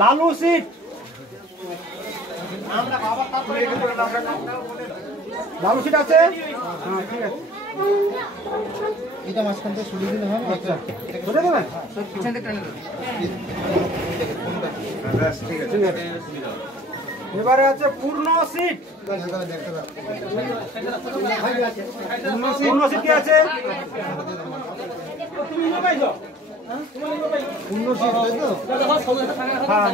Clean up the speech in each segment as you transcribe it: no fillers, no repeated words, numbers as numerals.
Lalu seat, Lalu seat আছে? হ্যাঁ ঠিক আছে, এটা মাঝখান থেকে সরিয়ে দিলে হয়। আচ্ছা ধরে দেবেন, পিছন থেকে টানে দেবেন। ঠিক আছে। এবারে আছে পূর্ণ সিট, পূর্ণ সিট কি আছে? পূর্ণ সিট তাই তো? হ্যাঁ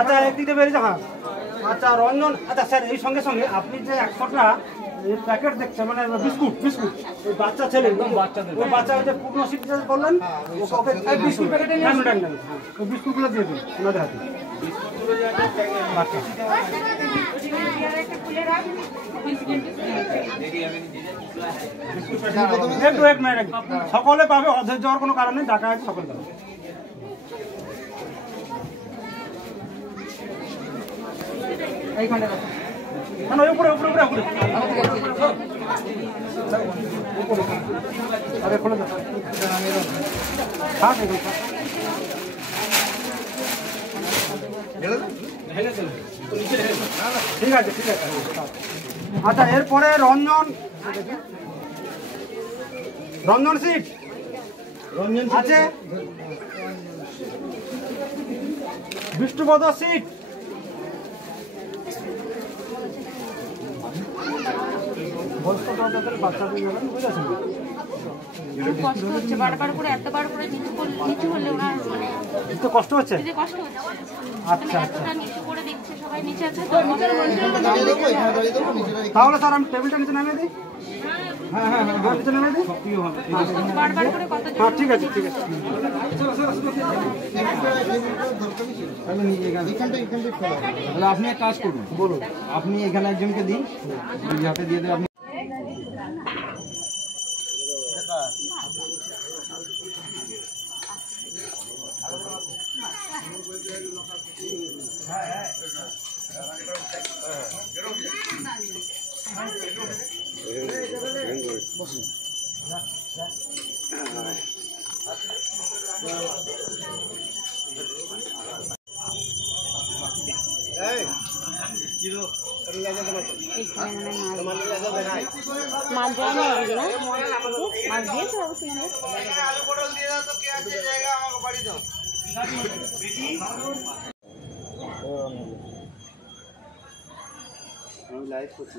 আচ্ছা একদিকে বেরিয়ে যা। হ্যাঁ আচ্ছা রঞ্জন, আচ্ছা স্যার এই সঙ্গে সঙ্গে আপনি যে 100টা প্যাকেট দেখছেন মানে বিস্কুট, বিস্কুট ওই বাচ্চা ছেলে, বাচ্চাদের ওই বাচ্চা যে পূর্ণ সিট বললেন ওকে বিস্কুট প্যাকেটে নিয়ে আসুন। ওই বিস্কুটগুলো দিয়ে দিন ওনাদের হাতে। সকলে পাবে, অধৈর্য যাওয়ার কোনো কারণ নেই, ডাকা আছে সকলে পাবে। এইখানটা না উপরে উপরে উপরে উপরে আরে খোলে দাও। ঠিক আছে ঠিক আছে। আচ্ছা এরপরে রঞ্জন, রঞ্জন সিট, রঞ্জন আছে বিষ্ণুপদ সিট, বয়স্ক দরজাদের বাচ্চাদের যাবেন, বুঝেছেন? কষ্ট হচ্ছে বারবার করে এতবার করে নিচু হলে ওনার মানে একটু কষ্ট হচ্ছে। কষ্ট হচ্ছে। আচ্ছা আচ্ছা এতটা নিচু করে দেখছে সবাই নিচে আছে তো দাঁড়িয়ে দেবো, এখানে দাঁড়িয়ে দেবো, নিচে দাঁড়িয়ে তাহলে স্যার আমি টেবিলটা নিচে নামিয়ে দিই। হ্যাঁ হ্যাঁ হ্যাঁ নিচে নামিয়ে দিই। বারবার করে কত হ্যাঁ ঠিক আছে ঠিক আছে। তাহলে আপনি এক কাজ করুন, বলুন। আপনি এখানে একজনকে দিন, ওই হাতে দিয়ে দেবেন। আপনি মাছ জমা হবে না, মাছ দিয়েছে অবশ্যই আমি লাইভ করছি।